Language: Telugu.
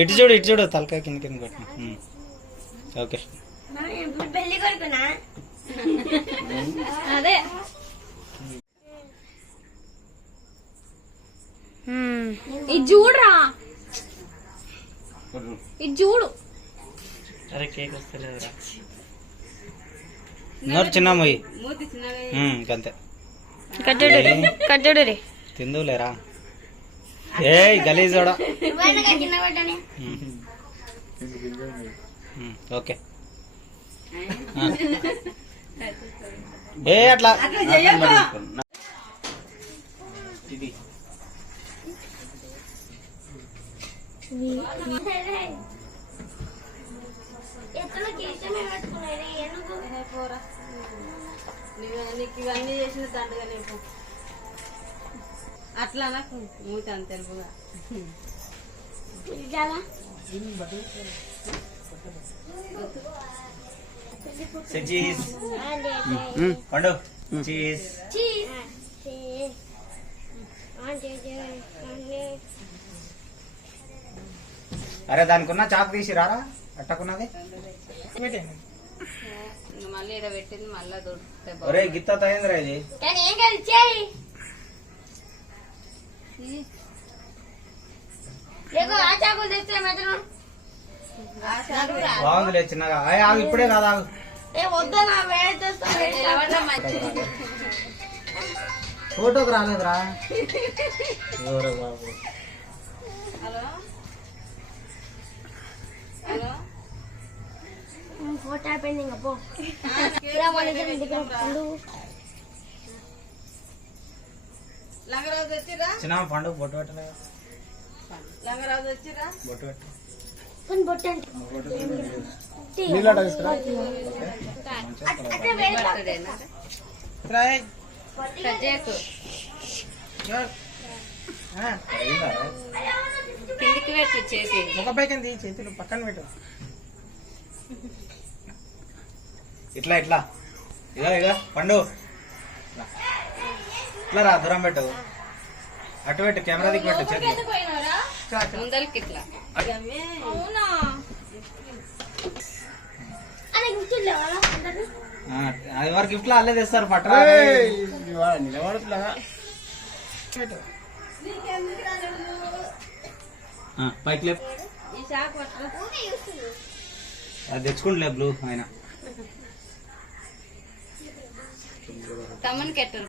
ఇటు చూడు ఇటు చూడు తలకాయ కింద కింద కొట్టిన. ఓకే పెళ్లి కొడుకునా అదే ఇది చూడరా ఇది చూడు. అరే కేక్ వస్తలేదురా నోరు చిన్న మొయ్యి అంతే కట్టడు రే తిందులేరా ఏ గలీజోడా. ఓకే ఏ అట్లా ఇది నీకు ఇవన్నీ చేసిన తండ్రిగా నీకు అట్లా నాకు మూతి అంత తెలుపుగా చీజ్ పండు చీజ్. అరే దానికి ఉన్న చాకు తీసి రారా అట్టకున్నది మళ్ళీ ఇక్కడ పెట్టింది మళ్ళా దొరుకుతాయి. ఒరే గిత్త తయిందిరా ఇది బాగుందిలే చిన్నగా. ఆగు ఇప్పుడే కాదు ఆగు. ఫోటోకి రాలేదురా బాబు. హలో హలో ఫోటో అయిపోయింది ఇంకా పో. లంగరాజు వచ్చిరా చిన్న పండుగ బొట్టు పెట్టలే. లంగరాజు వచ్చిరా బొట్టు పెట్టు కిందికి పెట్టు చేసి ముఖపైకి చేతులు పక్కన పెట్టు. ఇట్లా ఇట్లా ఇక ఇక పండు ఇట్లా రా దూరం పెట్టు. అటు పెట్టు కెమెరా దిక్కు పెట్టు చేతులు ముందరికి ఇట్లా. అది వరకు గిఫ్ట్ లో అల్లే తెస్తారు పట్టరా నిలబడుతున్నా. పైకి లేపు ఈ షాక్ పట్టు అది తెచ్చుకుంటలే బ్లూ ఆయన తమ్మని కెట్టరు.